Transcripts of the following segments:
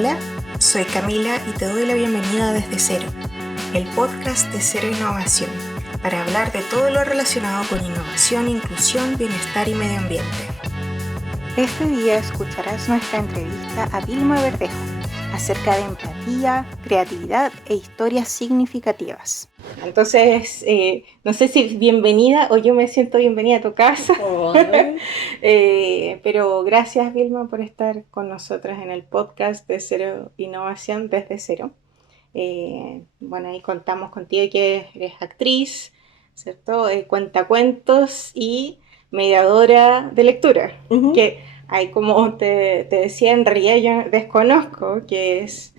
Hola, soy Camila y te doy la bienvenida a Desde Cero, el podcast de Cero Innovación, para hablar de todo lo relacionado con innovación, inclusión, bienestar y medio ambiente. Este día escucharás nuestra entrevista a Vilma Verdejo acerca de empatía, creatividad e historias significativas. Entonces, no sé si bienvenida o yo me siento bienvenida a tu casa, pero gracias Vilma por estar con nosotras en el podcast de Cero Innovación Desde Cero. Bueno, ahí contamos contigo que eres actriz, ¿cierto? Cuentacuentos y mediadora de lectura, que hay, como te decía, en realidad yo desconozco qué es,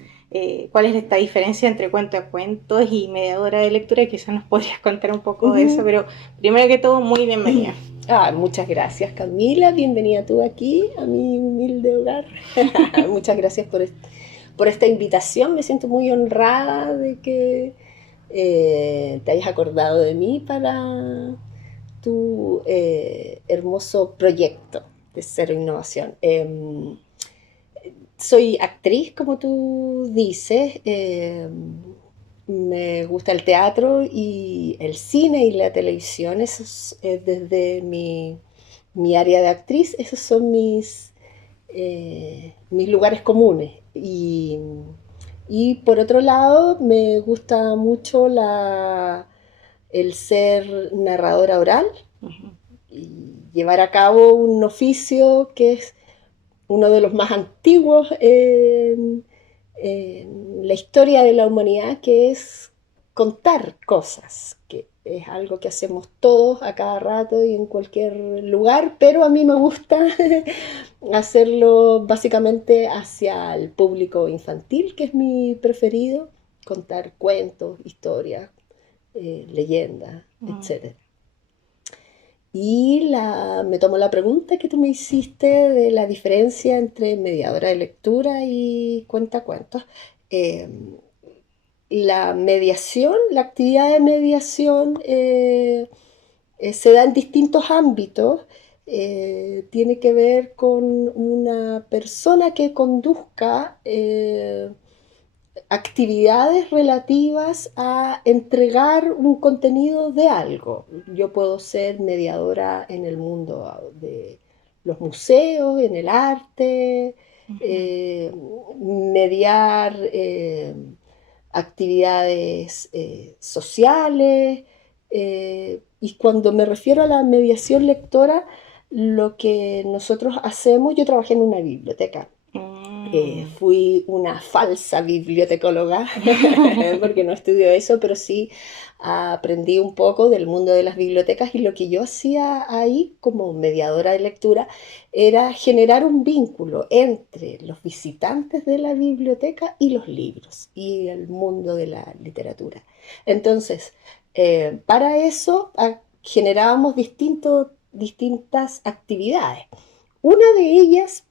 cuál es esta diferencia entre cuentacuentos y mediadora de lectura, y quizás nos podrías contar un poco de eso, pero primero que todo, muy bienvenida. Muchas gracias, Camila, bienvenida tú aquí a mi humilde hogar. Muchas gracias por esta invitación, me siento muy honrada de que te hayas acordado de mí para tu hermoso proyecto de Cero Innovación. Soy actriz, como tú dices, me gusta el teatro y el cine y la televisión, eso es, desde mi área de actriz, esos son mis lugares comunes. Y por otro lado, me gusta mucho el ser narradora oral y llevar a cabo un oficio que es uno de los más antiguos en la historia de la humanidad, que es contar cosas, que es algo que hacemos todos a cada rato y en cualquier lugar, pero a mí me gusta hacerlo básicamente hacia el público infantil, que es mi preferido, contar cuentos, historias, leyendas, etc. Y me tomo la pregunta que tú me hiciste de la diferencia entre mediadora de lectura y cuentacuentos. La mediación, la actividad de mediación se da en distintos ámbitos. Tiene que ver con una persona que conduzca actividades relativas a entregar un contenido de algo. Yo puedo ser mediadora en el mundo de los museos, en el arte, mediar actividades sociales, y cuando me refiero a la mediación lectora, lo que nosotros hacemos, yo trabajé en una biblioteca. Fui una falsa bibliotecóloga porque no estudio eso, pero sí aprendí un poco del mundo de las bibliotecas, y lo que yo hacía ahí como mediadora de lectura era generar un vínculo entre los visitantes de la biblioteca y los libros y el mundo de la literatura. Entonces, para eso generábamos distintas actividades. Una de ellas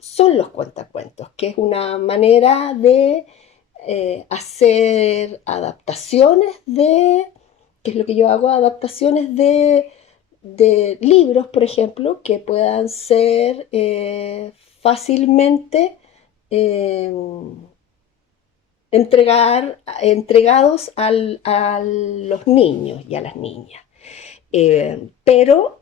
son los cuentacuentos, que es una manera de hacer adaptaciones que es lo que yo hago, adaptaciones de libros, por ejemplo, que puedan ser fácilmente eh, entregados a los niños y a las niñas. Pero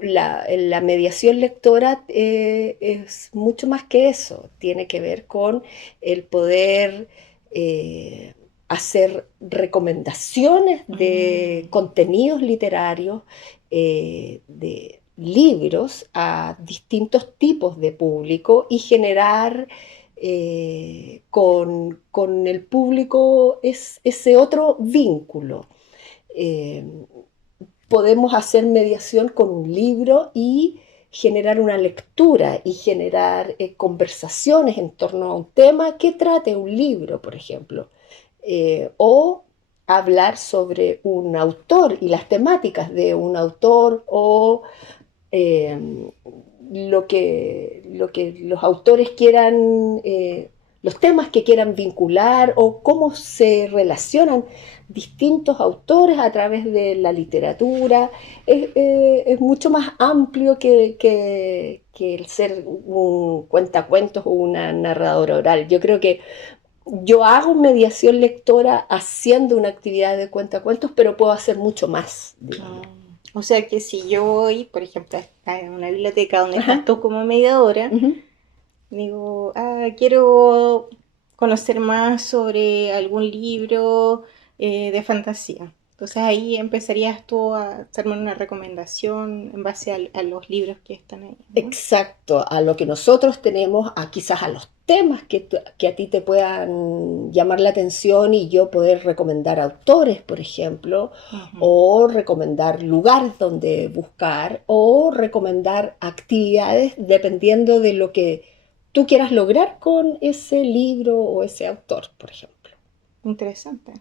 la mediación lectora es mucho más que eso, tiene que ver con el poder hacer recomendaciones de contenidos literarios, de libros a distintos tipos de público, y generar con el público ese otro vínculo. Podemos hacer mediación con un libro y generar una lectura y generar conversaciones en torno a un tema que trate un libro, por ejemplo, o hablar sobre un autor y las temáticas de un autor, o lo que los autores quieran los temas que quieran vincular o cómo se relacionan distintos autores a través de la literatura. Es mucho más amplio que el ser un cuentacuentos o una narradora oral. Yo creo que yo hago mediación lectora haciendo una actividad de cuentacuentos, pero puedo hacer mucho más, digamos. O sea que si yo voy, por ejemplo, a una biblioteca donde Ajá. estás tú como mediadora, Uh-huh. digo, quiero conocer más sobre algún libro de fantasía. Entonces ahí empezarías tú a hacerme una recomendación en base a los libros que están ahí, ¿no? Exacto, a lo que nosotros tenemos, quizás a los temas que a ti te puedan llamar la atención y yo poder recomendar autores, por ejemplo, Ujú. o recomendar lugares donde buscar, o recomendar actividades dependiendo de lo que tú quieras lograr con ese libro o ese autor, por ejemplo. Interesante.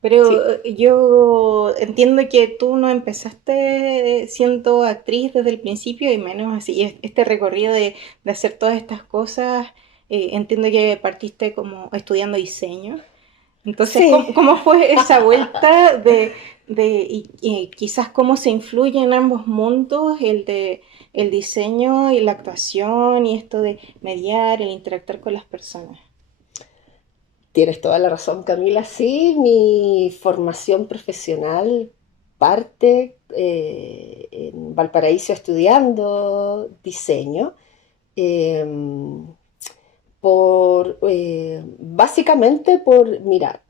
Pero Sí, yo entiendo que tú no empezaste siendo actriz desde el principio y menos así. Este recorrido de hacer todas estas cosas, entiendo que partiste como estudiando diseño. Entonces, sí. ¿cómo fue esa vuelta y quizás cómo se influye en ambos mundos, el diseño y la actuación y esto de mediar, el interactuar con las personas? Tienes toda la razón, Camila. Sí, mi formación profesional parte en Valparaíso estudiando diseño, eh, básicamente mira,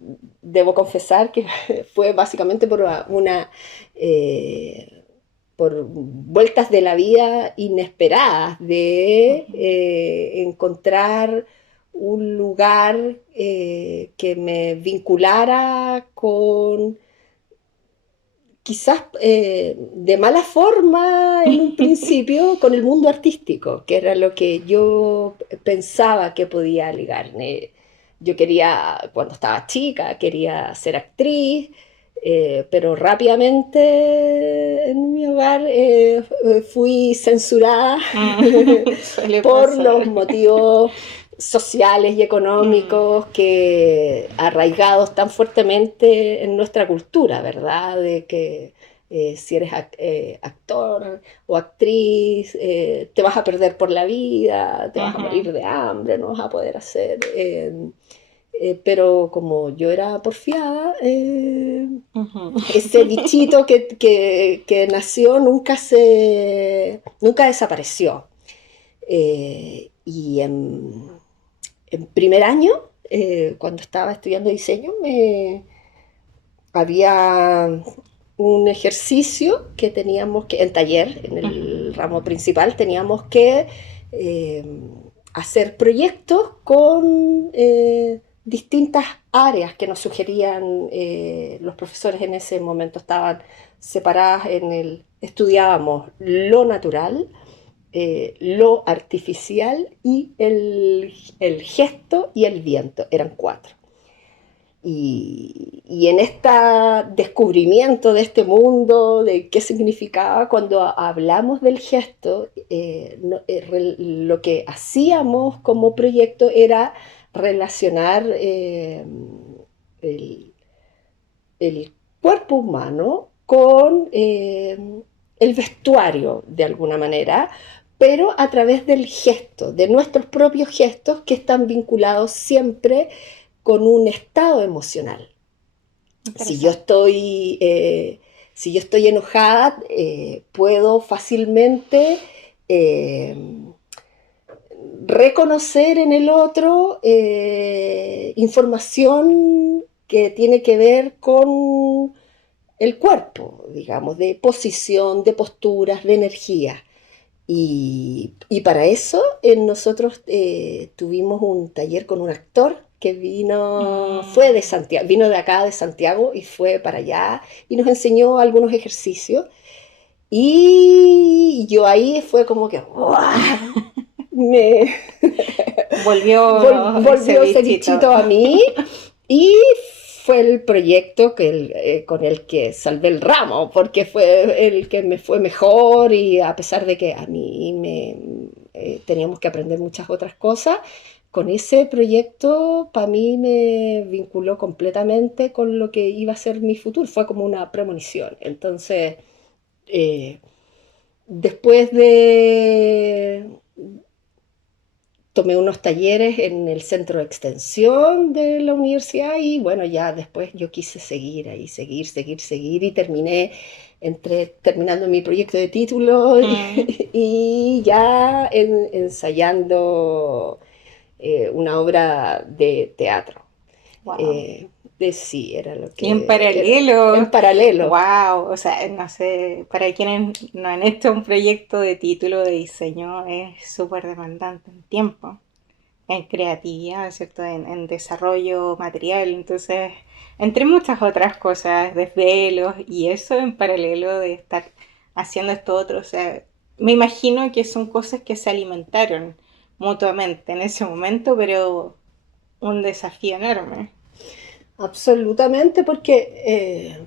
debo confesar que fue básicamente por vueltas de la vida inesperadas, de Ujú. encontrar un lugar que me vinculara con, quizás de mala forma en un principio, con el mundo artístico, que era lo que yo pensaba que podía ligarme. Yo quería, cuando estaba chica, quería ser actriz, pero rápidamente en mi hogar fui censurada Suele por los pasar. motivos sociales y Mm, económicos que arraigados tan fuertemente en nuestra cultura, ¿verdad? De que si eres actor o actriz, te vas a perder por la vida, te vas a ujú, morir de hambre, no vas a poder hacer. Pero como yo era porfiada, ujú. ese bichito que nació nunca desapareció. Y en primer año, cuando estaba estudiando diseño, había un ejercicio que teníamos que, en taller, en Ujú. el ramo principal, teníamos que eh, hacer proyectos con distintas áreas que nos sugerían los profesores en ese momento. Estaban separadas estudiábamos lo natural, lo artificial y el gesto y el viento. Eran cuatro. Y en este descubrimiento de este mundo, de qué significaba, cuando hablamos del gesto, lo que hacíamos como proyecto era relacionar el, el cuerpo humano con el vestuario, de alguna manera, pero a través del gesto, de nuestros propios gestos que están vinculados siempre con un estado emocional. Si yo Interesante. estoy, si yo estoy enojada, puedo fácilmente eh, reconocer en el otro información que tiene que ver con el cuerpo, digamos, de posición, de posturas, de energía. Y para eso nosotros tuvimos un taller con un actor que fue de Mm. Santiago, vino de acá de Santiago y fue para allá y nos enseñó algunos ejercicios. Y yo ahí fue como que ¡buah! me Volvió ese volvió ese bichito. bichito a mí y fue el proyecto con el que salvé el ramo, porque fue el que me fue mejor y a pesar de que a mí teníamos que aprender muchas otras cosas, con ese proyecto para mí me vinculó completamente con lo que iba a ser mi futuro, fue como una premonición. Entonces, eh, después de tomé unos talleres en el centro de extensión de la universidad y bueno, ya después yo quise seguir ahí, seguir y terminé terminando mi proyecto de título y ya ensayando una obra de teatro. Wow. Sí, era lo Y en que era. En paralelo, paralelo. wow, o sea, no sé, para quienes no han hecho un proyecto de título de diseño es súper demandante en tiempo, en creatividad, ¿cierto? En desarrollo material, entonces, entre muchas otras cosas, desvelos y eso en paralelo de estar haciendo esto otro, o sea, me imagino que son cosas que se alimentaron mutuamente en ese momento, pero un desafío enorme. Absolutamente, porque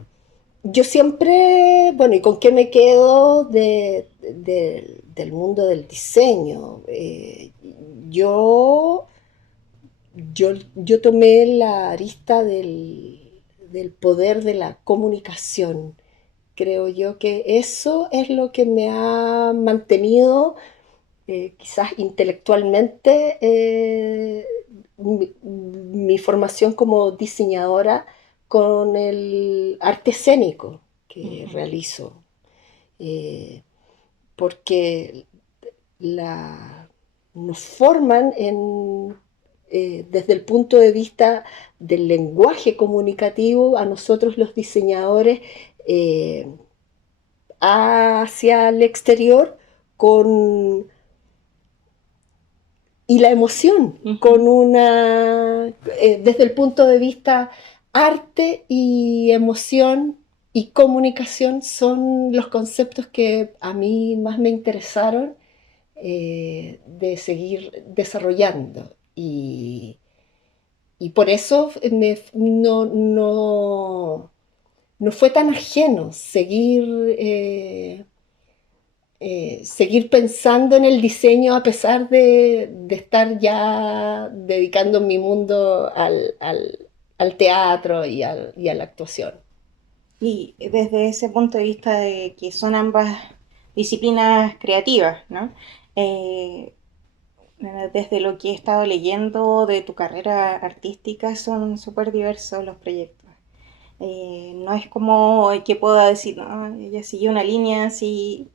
yo siempre, bueno, ¿y con qué me quedo del mundo del diseño? Yo, yo tomé la arista del poder de la comunicación. Creo yo que eso es lo que me ha mantenido quizás intelectualmente mi formación como diseñadora con el arte escénico que Ujú. realizo, porque la, nos forman desde el punto de vista del lenguaje comunicativo a nosotros los diseñadores eh, hacia el exterior con y la emoción, Ujú. desde el punto de vista arte y emoción y comunicación son los conceptos que a mí más me interesaron de seguir desarrollando. Y por eso no fue tan ajeno seguir pensando en el diseño a pesar de estar ya dedicando mi mundo al teatro y a la actuación. Y desde ese punto de vista de que son ambas disciplinas creativas, ¿no? Eh, Desde lo que he estado leyendo de tu carrera artística son súper diversos los proyectos. No es como que pueda decir, no, ella siguió una línea así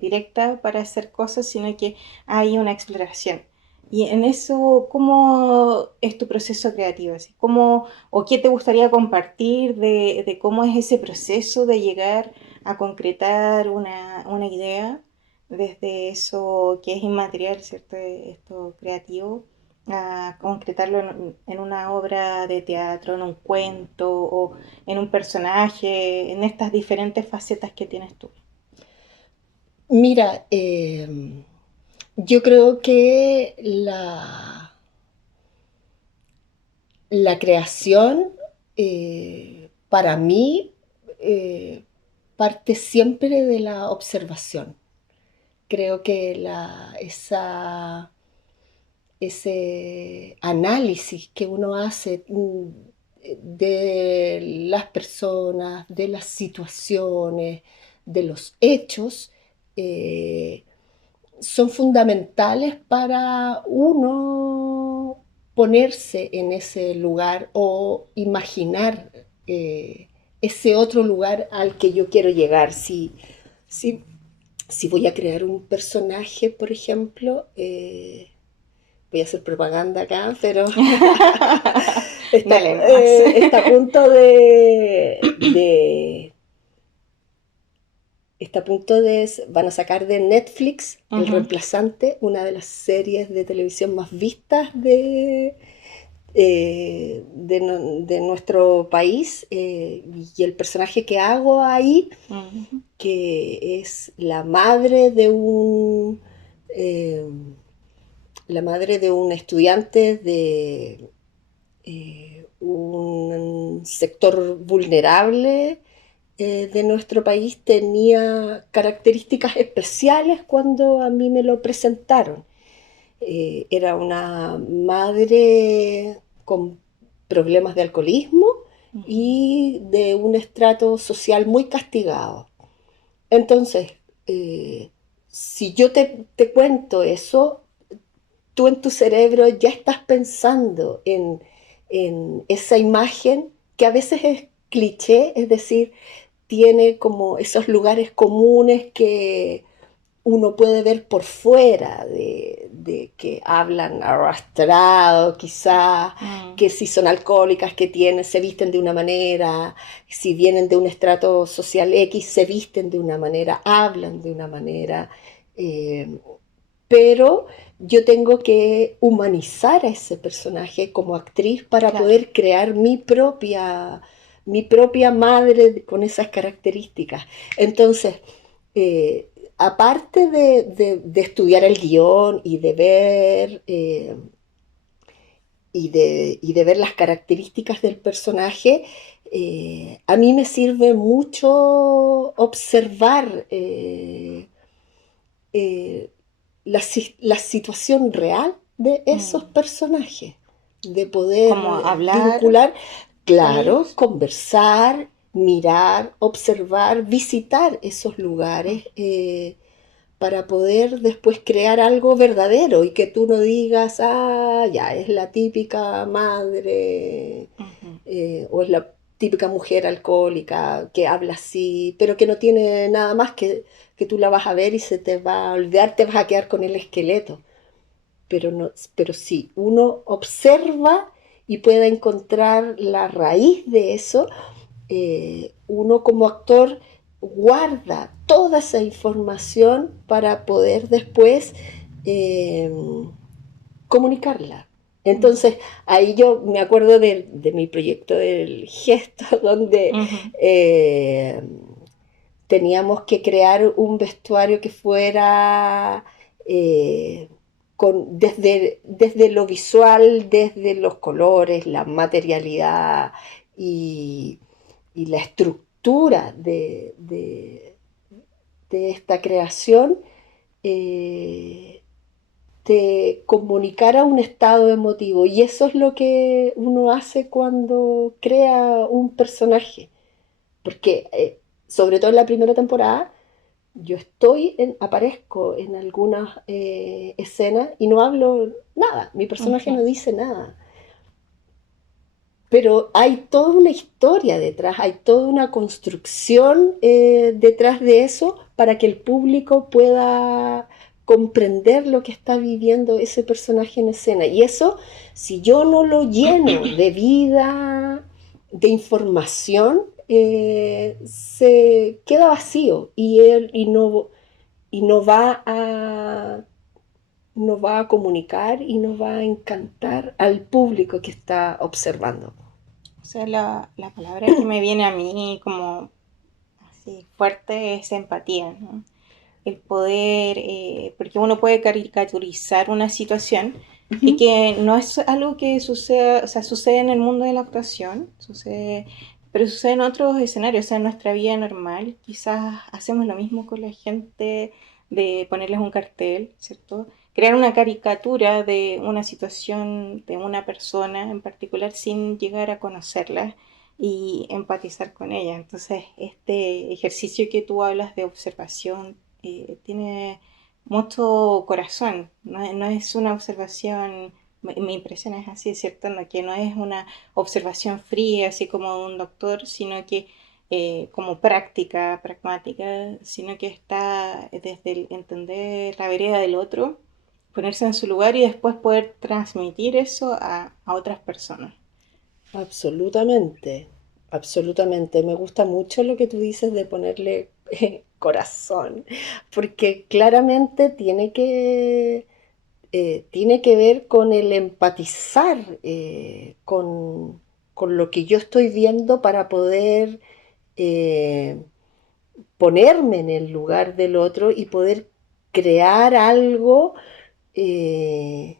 directa para hacer cosas, sino que hay una exploración. Y en eso, ¿cómo es tu proceso creativo? Así, ¿cómo, o qué te gustaría compartir de cómo es ese proceso de llegar a concretar una idea desde eso que es inmaterial, ¿cierto? Esto creativo, a concretarlo en una obra de teatro, en un cuento o en un personaje, en estas diferentes facetas que tienes tú? Mira, yo creo que la creación para mí parte siempre de la observación. Creo que ese análisis que uno hace de las personas, de las situaciones, de los hechos, eh, son fundamentales para uno ponerse en ese lugar o imaginar ese otro lugar al que yo quiero llegar. Si, si voy a crear un personaje, por ejemplo, voy a hacer propaganda acá, pero Dale nomás. está a punto está a punto van a sacar de Netflix El Ujú. Reemplazante, una de las series de televisión más vistas de nuestro país, y el personaje que hago ahí, Ujú. que es eh, la madre de un estudiante de un sector vulnerable de nuestro país, tenía características especiales cuando a mí me lo presentaron. Era una madre con problemas de alcoholismo y de un estrato social muy castigado. Entonces, si yo te cuento eso, tú en tu cerebro ya estás pensando en esa imagen que a veces es cliché, es decir, tiene como esos lugares comunes que uno puede ver por fuera de que hablan arrastrado, quizás, que si son alcohólicas, que tienen, se visten de una manera, si vienen de un estrato social X, se visten de una manera, hablan de una manera, eh, pero yo tengo que humanizar a ese personaje como actriz para Claro. poder crear mi propia madre con esas características. Entonces, eh, aparte de estudiar el guión y de ver y de ver las características del personaje, a mí me sirve mucho observar eh, la situación real de esos personajes, de Como poder hablar vincular, con claro, ellos. conversar, mirar, observar, visitar esos lugares para poder después crear algo verdadero y que tú no digas, ah, ya, es la típica madre o es la típica mujer alcohólica que habla así, pero que no tiene nada más que tú la vas a ver y se te va a olvidar, te vas a quedar con el esqueleto. Pero, no, pero sí, uno observa y puede encontrar la raíz de eso, uno como actor guarda toda esa información para poder después eh, comunicarla. Entonces, ahí yo me acuerdo de mi proyecto del gesto, donde eh, teníamos que crear un vestuario que fuera desde lo visual, desde los colores, la materialidad y, y la estructura de esta creación, eh, te comunicara un estado emotivo. Y eso es lo que uno hace cuando crea un personaje. Porque, sobre todo en la primera temporada, yo aparezco en algunas escenas y no hablo nada, mi personaje no dice nada. Pero hay toda una historia detrás, hay toda una construcción detrás de eso para que el público pueda comprender lo que está viviendo ese personaje en escena. Y eso, si yo no lo lleno de vida, de información, se queda vacío y no va a comunicar y no va a encantar al público que está observando. O sea, la palabra que me viene a mí como así fuerte es empatía, ¿no? El poder, porque uno puede caricaturizar una situación y que no es algo que suceda, o sea, sucede en el mundo de la actuación, sucede, pero sucede en otros escenarios, o sea, en nuestra vida normal, quizás hacemos lo mismo con la gente de ponerles un cartel, ¿cierto? Crear una caricatura de una situación, de una persona en particular sin llegar a conocerla y empatizar con ella. Entonces, este ejercicio que tú hablas de observación tiene mucho corazón, no es una observación, mi impresión es así, ¿cierto? No, que no es una observación fría, así como de un doctor, sino que como práctica, pragmática, sino que está desde el entender la vereda del otro, ponerse en su lugar y después poder transmitir eso a otras personas. Absolutamente, absolutamente. Me gusta mucho lo que tú dices de ponerle corazón, porque claramente tiene que ver con el empatizar con lo que yo estoy viendo para poder eh, ponerme en el lugar del otro y poder crear algo eh,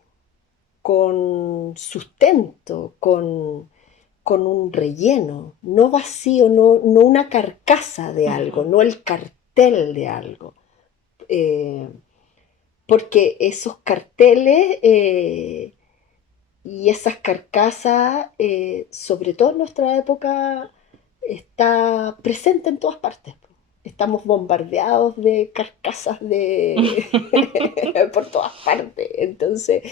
con sustento, con un relleno, no vacío, no una carcasa de algo, no el cartel de algo. Eh, porque esos carteles y esas carcasas, sobre todo en nuestra época, está presente en todas partes. Estamos bombardeados de carcasas por todas partes. Entonces,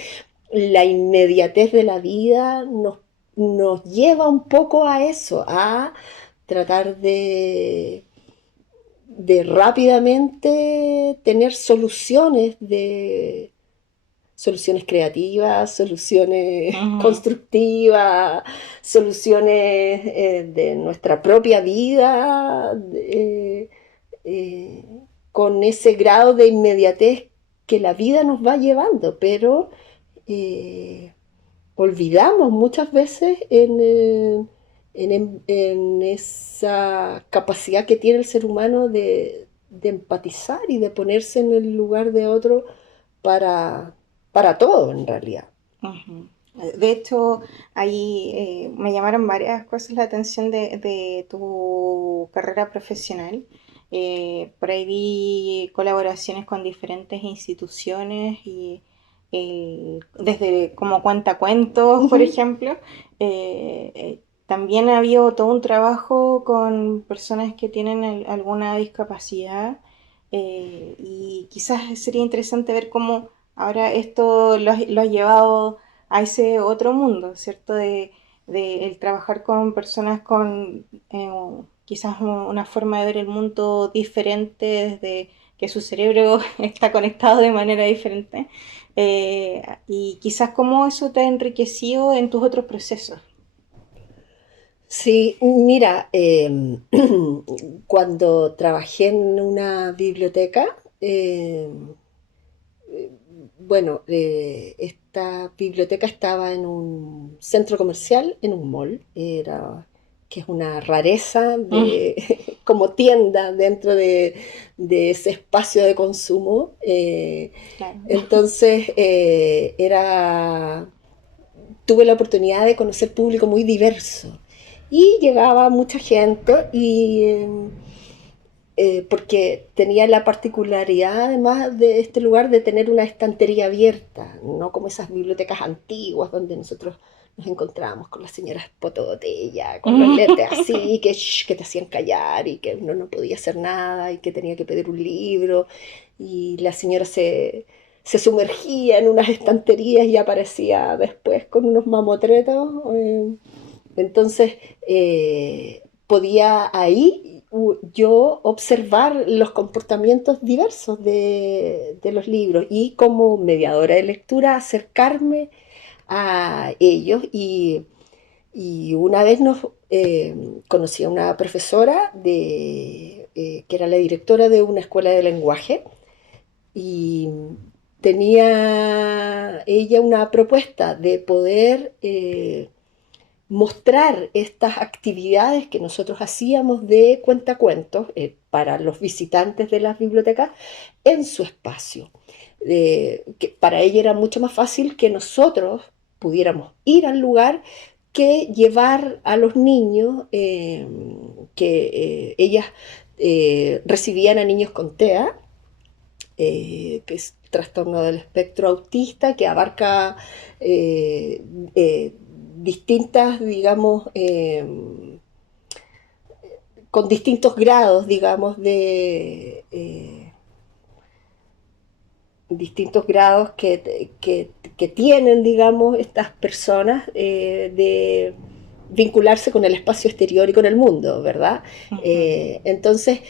la inmediatez de la vida nos lleva un poco a eso, a tratar de rápidamente tener soluciones creativas, soluciones constructivas, soluciones de nuestra propia vida, con ese grado de inmediatez que la vida nos va llevando, pero olvidamos muchas veces en esa capacidad que tiene el ser humano de empatizar y de ponerse en el lugar de otro para, para todo, en realidad. Uh-huh. De hecho, ahí me llamaron varias cosas la atención de tu carrera profesional. Por ahí vi colaboraciones con diferentes instituciones y desde como cuentacuentos, por ejemplo. También ha habido todo un trabajo con personas que tienen alguna discapacidad y quizás sería interesante ver cómo ahora esto lo has llevado a ese otro mundo, ¿cierto? De el trabajar con personas con quizás una forma de ver el mundo diferente, desde que su cerebro está conectado de manera diferente. Y quizás cómo eso te ha enriquecido en tus otros procesos. Sí, mira, cuando trabajé en una biblioteca, bueno, esta biblioteca estaba en un centro comercial, en un mall, que es una rareza como tienda dentro de ese espacio de consumo. Claro. Entonces, tuve la oportunidad de conocer público muy diverso y llegaba mucha gente porque tenía la particularidad además de este lugar de tener una estantería abierta, no como esas bibliotecas antiguas donde nosotros nos encontrábamos con las señoras pototella, con los lentes así, que te hacían callar y que uno no podía hacer nada y que tenía que pedir un libro y la señora se sumergía en unas estanterías y aparecía después con unos mamotretos. Entonces, podía ahí yo observar los comportamientos diversos de los libros y como mediadora de lectura acercarme a ellos y una vez conocí a una profesora que era la directora de una escuela de lenguaje y tenía ella una propuesta de poder mostrar estas actividades que nosotros hacíamos de cuentacuentos para los visitantes de las bibliotecas en su espacio. Que para ella era mucho más fácil que nosotros pudiéramos ir al lugar que llevar a los niños que ellas recibían a niños con TEA, que es trastorno del espectro autista, que abarca distintas, digamos, con distintos grados, digamos, distintos grados que tienen, digamos, estas personas de vincularse con el espacio exterior y con el mundo, ¿verdad? Uh-huh. Entonces,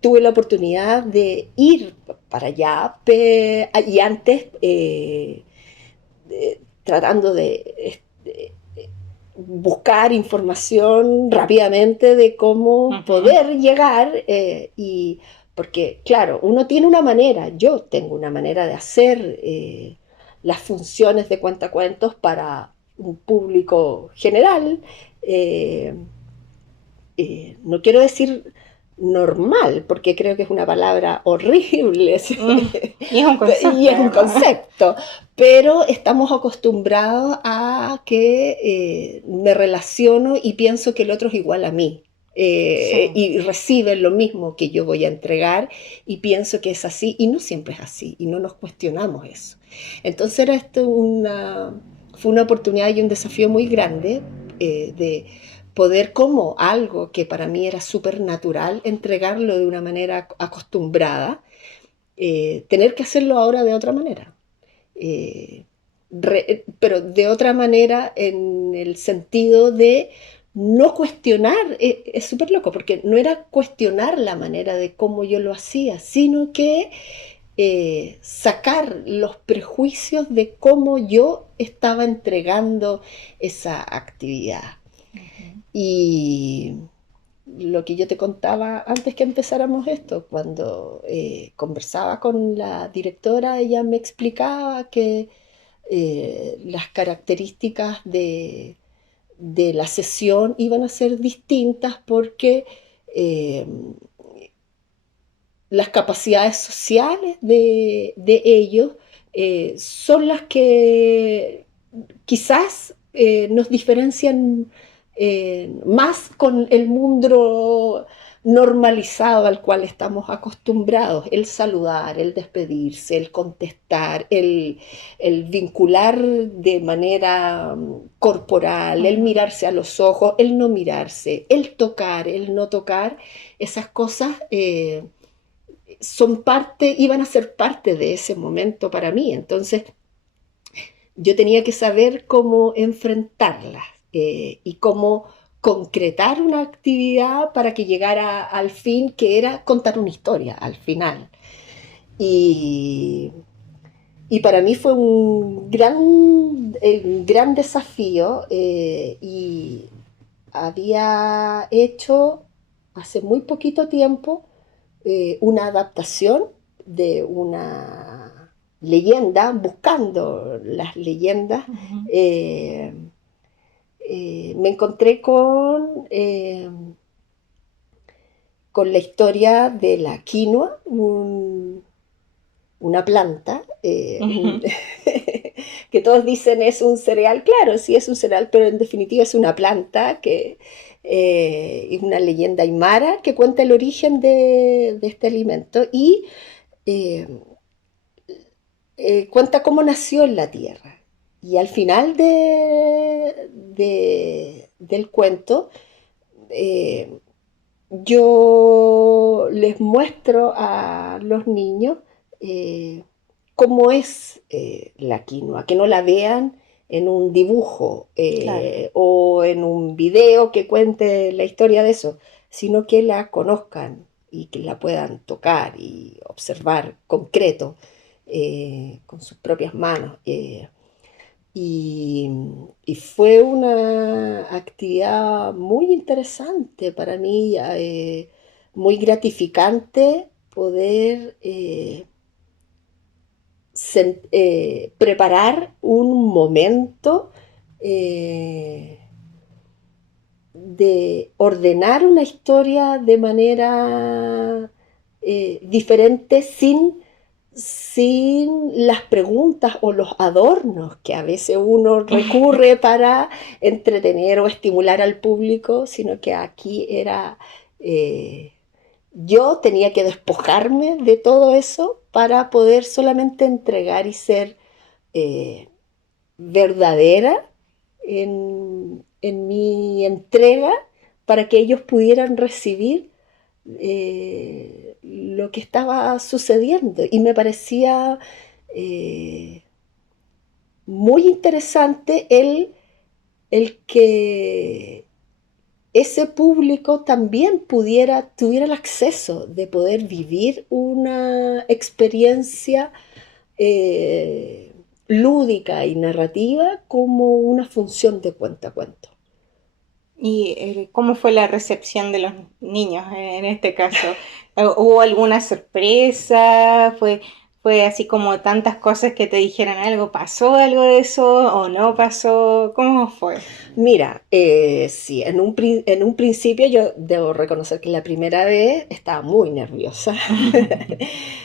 tuve la oportunidad de ir para allá y antes tratando de buscar información rápidamente de cómo uh-huh. poder llegar y porque claro, uno tiene una manera, yo tengo una manera de hacer las funciones de cuentacuentos para un público general, no quiero decir normal, porque creo que es una palabra horrible. Y es un concepto. Y es un concepto, pero estamos acostumbrados a que me relaciono y pienso que el otro es igual a mí. Sí. y reciben lo mismo que yo voy a entregar y pienso que es así y no siempre es así y no nos cuestionamos eso. Entonces era esto fue una oportunidad y un desafío muy grande de poder como algo que para mí era súper natural, entregarlo de una manera acostumbrada, tener que hacerlo ahora de otra manera. Eh, pero de otra manera en el sentido de no cuestionar, es súper loco, porque no era cuestionar la manera de cómo yo lo hacía, sino que sacar los prejuicios de cómo yo estaba entregando esa actividad. Ujú. Y lo que yo te contaba antes que empezáramos esto, cuando conversaba con la directora, ella me explicaba que las características de la sesión iban a ser distintas porque eh, las capacidades sociales de ellos son las que quizás nos diferencian más con el mundo normalizado al cual estamos acostumbrados, el saludar, el despedirse, el contestar, el vincular de manera corporal, el Ujú. mirarse a los ojos, el no mirarse, el tocar, el no tocar, esas cosas son parte, iban a ser parte de ese momento para mí. Entonces yo tenía que saber cómo enfrentarlas y cómo concretar una actividad para que llegara al fin, que era contar una historia al final. Y, y para mí fue un gran desafío y había hecho hace muy poquito tiempo una adaptación de una leyenda, buscando las leyendas, Ujú. eh, me encontré con la historia de la quinoa, una planta, Ujú. que todos dicen es un cereal, claro, sí es un cereal, pero en definitiva es una planta que es una leyenda aymara que cuenta el origen de este alimento y eh, cuenta cómo nació en la tierra. Y al final del cuento, eh, yo les muestro a los niños eh, cómo es la quinoa, que no la vean en un dibujo Claro. o en un video que cuente la historia de eso, sino que la conozcan y que la puedan tocar y observar concreto con sus propias manos. Y, y fue una actividad muy interesante para mí, muy gratificante poder preparar un momento eh, de ordenar una historia de manera diferente sin las preguntas o los adornos que a veces uno recurre para entretener o estimular al público, sino que aquí era, yo tenía que despojarme de todo eso para poder solamente entregar y ser eh, verdadera en mi entrega para que ellos pudieran recibir lo que estaba sucediendo. Y me parecía eh, muy interesante el que ese público también tuviera el acceso de poder vivir una experiencia lúdica y narrativa como una función de cuento a cuento. ¿Y cómo fue la recepción de los niños en este caso? ¿Hubo alguna sorpresa? ¿Fue así como tantas cosas que te dijeran algo? ¿Pasó algo de eso o no pasó? ¿Cómo fue? Mira, sí, en un principio yo debo reconocer que la primera vez estaba muy nerviosa.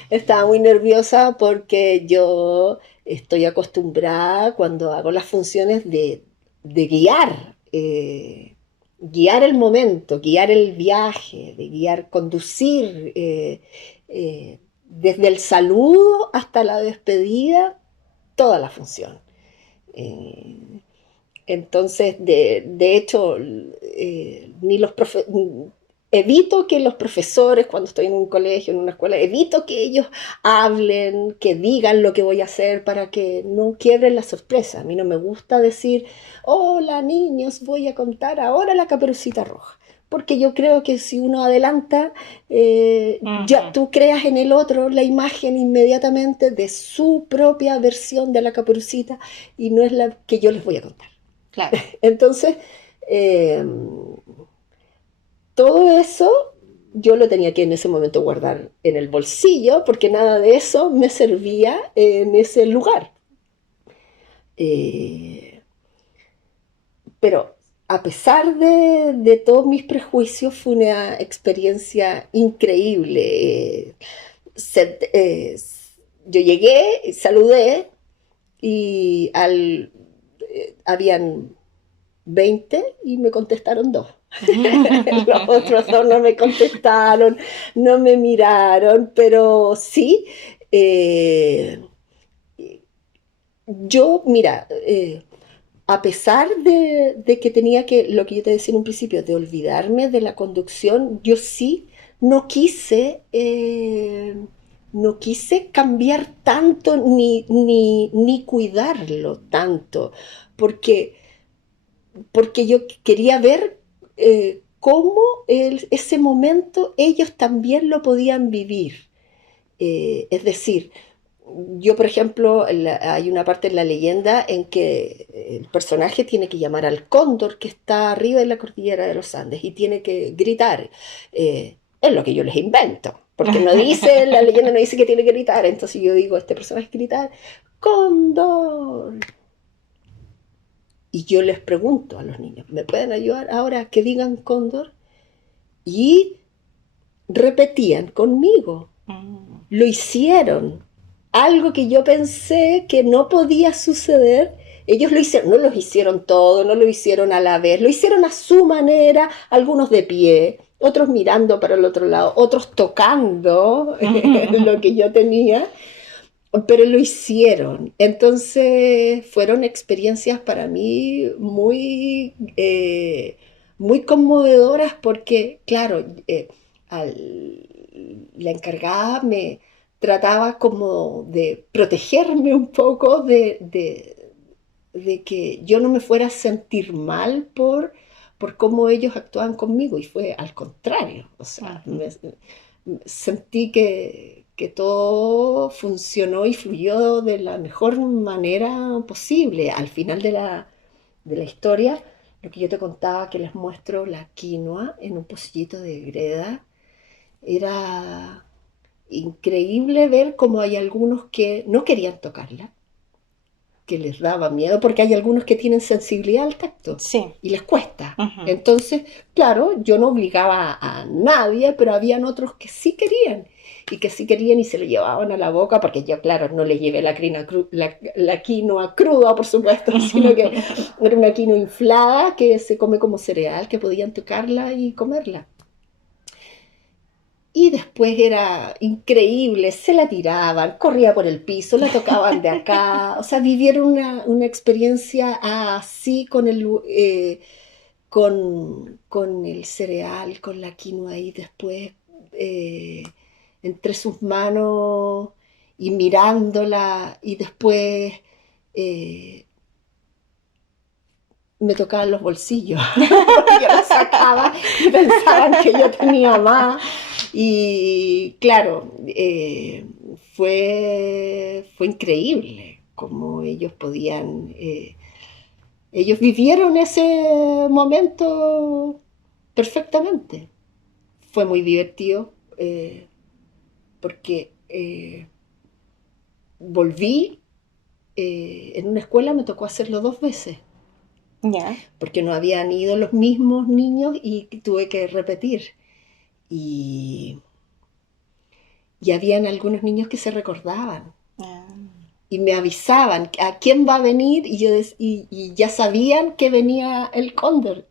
Estaba muy nerviosa porque yo estoy acostumbrada cuando hago las funciones de guiar. guiar el momento, guiar el viaje, de guiar, conducir, desde el saludo hasta la despedida, toda la función. Eh, entonces, de hecho, ni los evito que los profesores, cuando estoy en un colegio, en una escuela, evito que ellos hablen, que digan lo que voy a hacer para que no quiebren la sorpresa. A mí no me gusta decir, hola niños, voy a contar ahora la Caperucita Roja. Porque yo creo que si uno adelanta, ya tú creas en el otro la imagen inmediatamente de su propia versión de la Caperucita y no es la que yo les voy a contar. Claro. Entonces, todo eso yo lo tenía que en ese momento guardar en el bolsillo porque nada de eso me servía en ese lugar. Pero a pesar de todos mis prejuicios, fue una experiencia increíble. Yo llegué, saludé y habían 20 y me contestaron 2. Los otros 2 no me contestaron, no me miraron, pero sí, yo, mira, a pesar de que tenía que, lo que yo te decía en un principio, de olvidarme de la conducción, yo sí no quise, no quise cambiar tanto ni cuidarlo tanto, porque yo quería ver cómo ese momento ellos también lo podían vivir. Es decir, yo, por ejemplo, hay una parte en la leyenda en que el personaje tiene que llamar al cóndor que está arriba en la cordillera de los Andes y tiene que gritar. Es lo que yo les invento, porque no dice, la leyenda no dice que tiene que gritar, entonces yo digo, este personaje gritar, cóndor. Y yo les pregunto a los niños, ¿me pueden ayudar ahora a que digan cóndor? Y repetían conmigo. Lo hicieron. Algo que yo pensé que no podía suceder, ellos lo hicieron. No lo hicieron todo, no lo hicieron a la vez, lo hicieron a su manera, algunos de pie, otros mirando para el otro lado, otros tocando lo que yo tenía, pero lo hicieron. Entonces fueron experiencias para mí muy conmovedoras porque, claro, la encargada me trataba como de protegerme un poco de que yo no me fuera a sentir mal por cómo ellos actuaban conmigo, y fue al contrario. O sea, sentí que todo funcionó y fluyó de la mejor manera posible. Al final de la historia, lo que yo te contaba, que les muestro la quinoa en un pocillito de greda, era increíble ver cómo hay algunos que no querían tocarla, que les daba miedo, porque hay algunos que tienen sensibilidad al tacto, sí, y les cuesta. Entonces, claro, yo no obligaba a nadie, pero habían otros que sí querían, y se lo llevaban a la boca, porque yo, claro, no les llevé la quinoa cruda, por supuesto, sino que era una quinoa inflada que se come como cereal, que podían tocarla y comerla. Y después era increíble, se la tiraban, corría por el piso, la tocaban de acá, o sea, vivieron una experiencia así con el cereal, con la quinoa y después entre sus manos y mirándola, y después me tocaban los bolsillos, porque yo la sacaba y pensaban que yo tenía más. Y claro, fue increíble cómo ellos podían, ellos vivieron ese momento perfectamente. Fue muy divertido porque volví, en una escuela me tocó hacerlo 2 veces. Yeah. Porque no habían ido los mismos niños y tuve que repetir. Y habían algunos niños que se recordaban y me avisaban a quién va a venir, y ya sabían que venía el cóndor.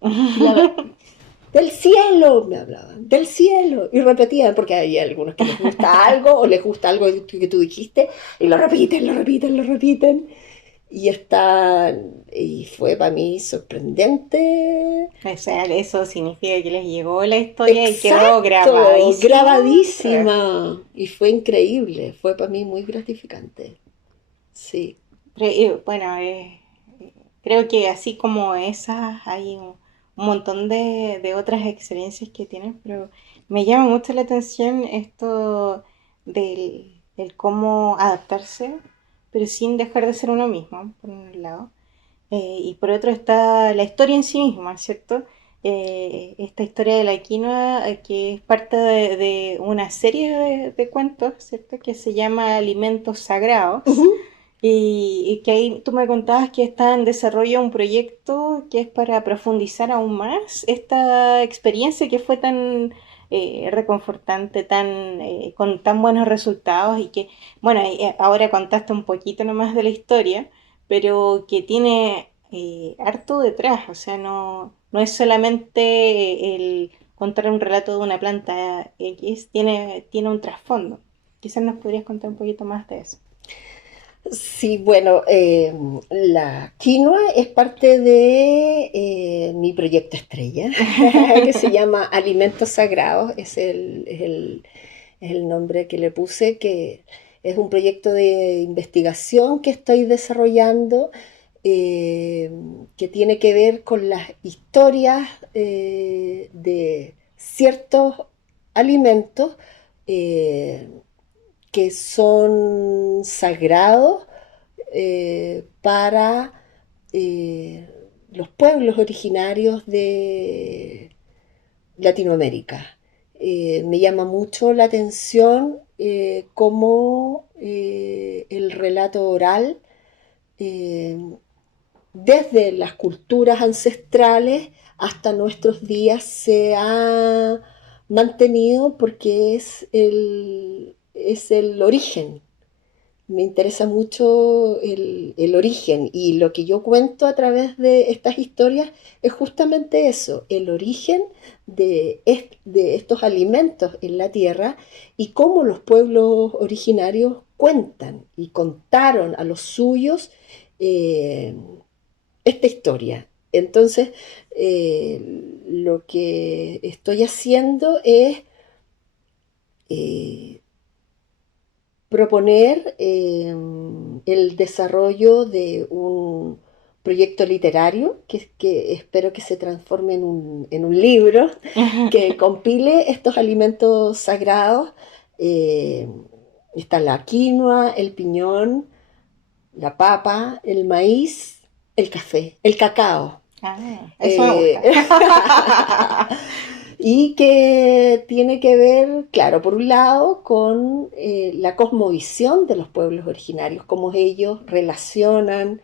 del cielo, me hablaban, del cielo. Y repetían, porque hay algunos que les gusta algo o les gusta algo que tú dijiste, y lo repiten, lo repiten, lo repiten. Y fue para mí sorprendente. O sea, eso significa que les llegó la historia y quedó Exacto, grabadísimo. grabadísima. Y fue increíble, fue para mí muy gratificante. Sí. Bueno, creo que así como esas hay un montón de otras experiencies que tienen, pero me llama mucho la atención esto del cómo adaptarse, pero sin dejar de ser uno mismo, por un lado. Y por otro está la historia en sí misma, ¿cierto? Esta historia de la quinoa, que es parte de una serie de cuentos, ¿cierto? Que se llama Alimentos Sagrados. Ujú. Y que ahí tú me contabas que está en desarrollo un proyecto que es para profundizar aún más esta experiencia que fue tan reconfortante, con tan buenos resultados y que, bueno, ahora contaste un poquito nomás de la historia, pero que tiene harto detrás, o sea, no es solamente el contar un relato de una planta X, tiene un trasfondo. Quizás nos podrías contar un poquito más de eso. Sí, bueno, la quinoa es parte de mi proyecto estrella, que se llama Alimentos Sagrados, es el nombre que le puse, que es un proyecto de investigación que estoy desarrollando, eh, que tiene que ver con las historias de ciertos alimentos eh, que son sagrados para los pueblos originarios de Latinoamérica. Me llama mucho la atención cómo el relato oral, eh, desde las culturas ancestrales hasta nuestros días, se ha mantenido porque es el origen. Me interesa mucho el origen, y lo que yo cuento a través de estas historias es justamente eso, el origen de estos alimentos en la tierra, y cómo los pueblos originarios cuentan y contaron a los suyos eh, esta historia. Entonces, lo que estoy haciendo es eh, proponer el desarrollo de un proyecto literario que espero que se transforme en un libro que compile estos alimentos sagrados. Eh, Está la quinoa, el piñón, la papa, el maíz, el café, el cacao. Ah, eso me Eh, gusta. y que tiene que ver, claro, por un lado, con la cosmovisión de los pueblos originarios, cómo ellos relacionan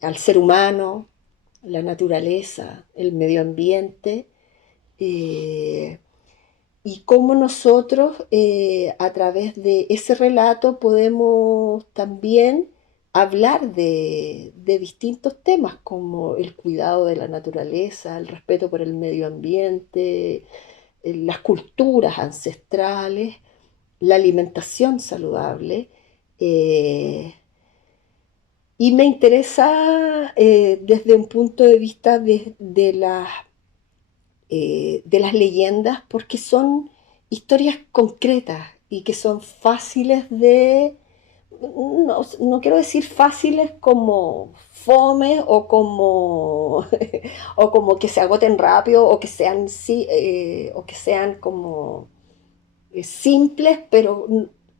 al ser humano, la naturaleza, el medio ambiente, eh, y cómo nosotros, a través de ese relato, podemos también hablar de distintos temas como el cuidado de la naturaleza, el respeto por el medio ambiente, las culturas ancestrales, la alimentación saludable. eh, y me interesa desde un punto de vista de las leyendas, porque son historias concretas y que son fáciles no quiero decir fáciles como fome o como que se agoten rápido o que sean, sí, o que sean como simples, pero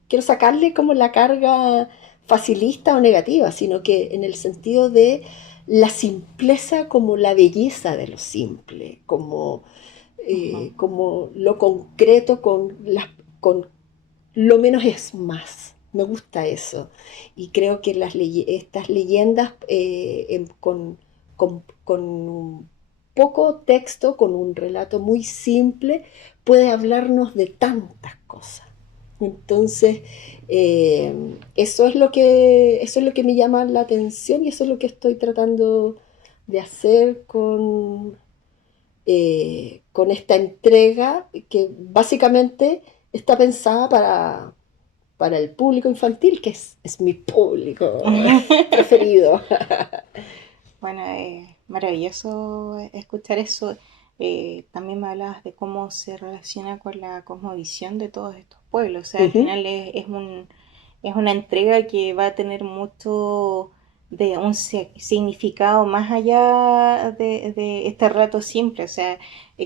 quiero sacarle como la carga facilista o negativa, sino que en el sentido de la simpleza como la belleza de lo simple, Ujú. como lo concreto con lo menos es más. Me gusta eso. Y creo que estas leyendas con un poco texto, con un relato muy simple, puede hablarnos de tantas cosas. Entonces, eso es lo que me llama la atención, y eso es lo que estoy tratando de hacer con esta entrega que básicamente está pensada para el público infantil, que es mi público preferido. Bueno, maravilloso escuchar eso. También me hablabas de cómo se relaciona con la cosmovisión de todos estos pueblos. O sea, al Ujú. final es una entrega que va a tener mucho de un significado más allá de este relato simple. O sea,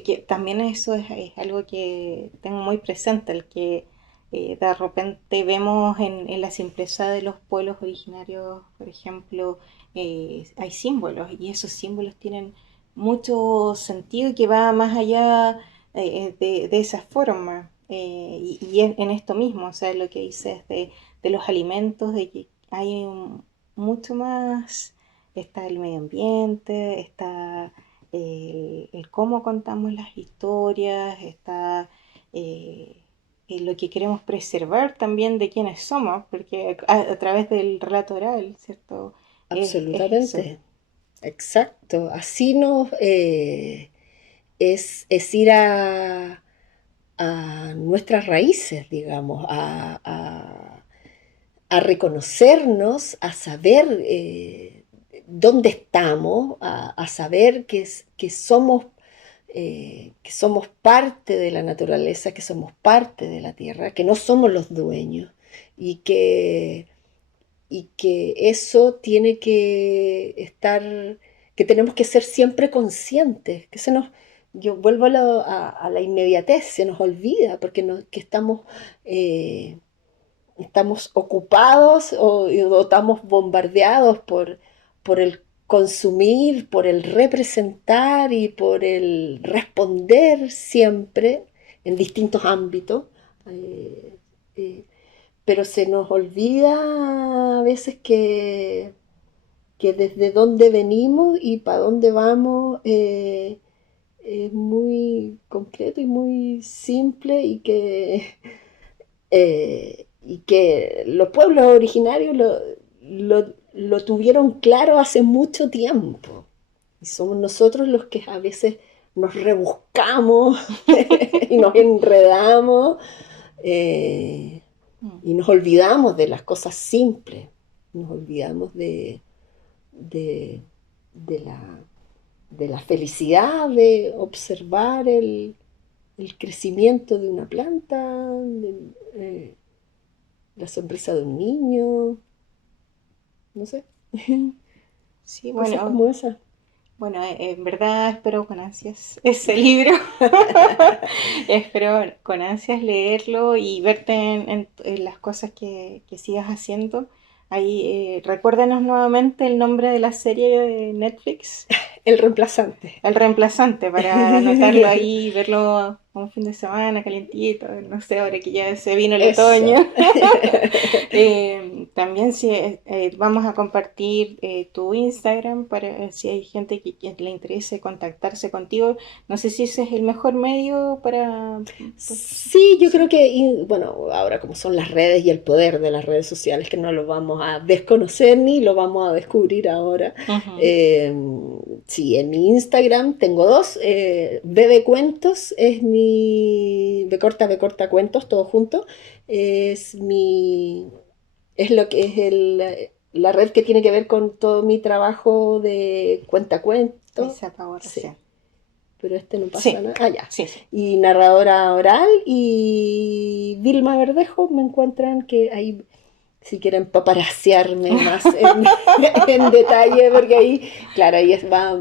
que también eso es algo que tengo muy presente, el que de repente vemos en la simpleza de los pueblos originarios, por ejemplo, hay símbolos y esos símbolos tienen mucho sentido que va más allá de esa forma. Y en esto mismo, o sea, lo que dices de los alimentos, de que hay mucho más, está el medio ambiente, está el cómo contamos las historias, está lo que queremos preservar también de quiénes somos, porque a través del relato oral, ¿cierto? Es eso. Absolutamente, exacto. Así es ir a nuestras raíces, digamos, a reconocernos, a saber dónde estamos, a saber que somos parte de la naturaleza, que somos parte de la tierra, que no somos los dueños y que eso tiene que estar, que tenemos que ser siempre conscientes, yo vuelvo a la inmediatez, se nos olvida porque que eh, estamos ocupados o estamos bombardeados por el consumir, por el representar y por el responder siempre en distintos ámbitos. eh, eh, pero se nos olvida a veces que desde dónde venimos y para dónde vamos es muy concreto y muy simple y que los pueblos originarios lo tuvieron claro hace mucho tiempo. Y somos nosotros los que a veces nos rebuscamos y nos enredamos eh, Mm. y nos olvidamos de las cosas simples, nos olvidamos de, de la, de la felicidad de observar el crecimiento de una planta, la sonrisa de un niño, no sé, Sí, cosas bueno, como esas. bueno, en verdad espero con ansias ese libro. Espero con ansias leerlo y verte en las cosas que sigas haciendo. Ahí, recuérdanos nuevamente el nombre de la serie de Netflix, El reemplazante. El Reemplazante, para anotarlo ahí, verlo un fin de semana calientito, no sé, ahora que ya se vino el otoño. Eso. También si vamos a compartir tu Instagram para si hay gente que le interese contactarse contigo. No sé si ese es el mejor medio para... Sí, yo Sí. creo que, bueno, ahora como son las redes y el poder de las redes sociales, que no lo vamos a desconocer ni lo vamos a descubrir ahora. Ujú. Eh, sí, en mi Instagram tengo dos. Bebe Cuentos es B corta Cuentos, todo junto. Es es lo que es la red que tiene que ver con todo mi trabajo de Ahí cuentacuentos. se apagó Sí, recién. pero no pasa Sí, nada. Ah, ya. sí, sí. Y narradora oral y Vilma Verdejo me encuentran que ahí, si quieren paparasearme más en detalle, porque ahí, claro, va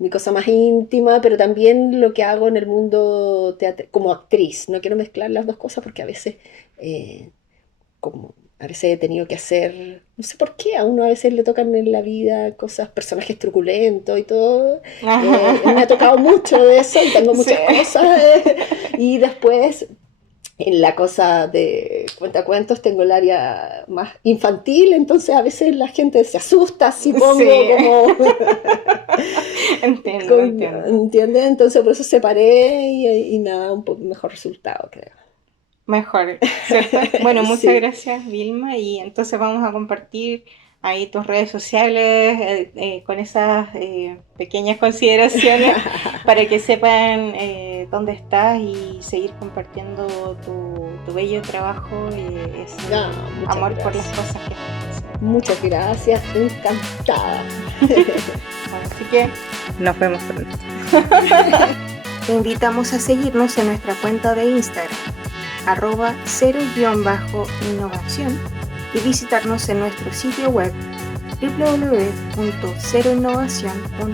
mi cosa más íntima, pero también lo que hago en el mundo como actriz. No quiero mezclar las dos cosas porque eh, como a veces he tenido que hacer, no sé por qué, a uno a veces le tocan en la vida cosas, personajes truculentos y todo. Me ha tocado mucho de eso y tengo Sí. muchas cosas. Y después, en la cosa de cuentacuentos, tengo el área más infantil, entonces a veces la gente se asusta si pongo Sí. como... Entiendo, entiendo. ¿Entiendes? Entonces por eso separé y me ha dado un poco mejor resultado, creo. Mejor, ¿cierto? Bueno, muchas Sí. gracias, Vilma, y entonces vamos a compartir ahí tus redes sociales con esas pequeñas consideraciones para que sepan dónde estás y seguir compartiendo tu bello trabajo y ese amor gracias. por las cosas que haces. Muchas gracias, encantada. Bueno, así que nos vemos pronto. Te invitamos a seguirnos en nuestra cuenta de Instagram, @0-innovación, y visitarnos en nuestro sitio web www.ceroinnovacion.com.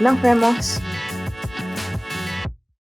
Nos vemos.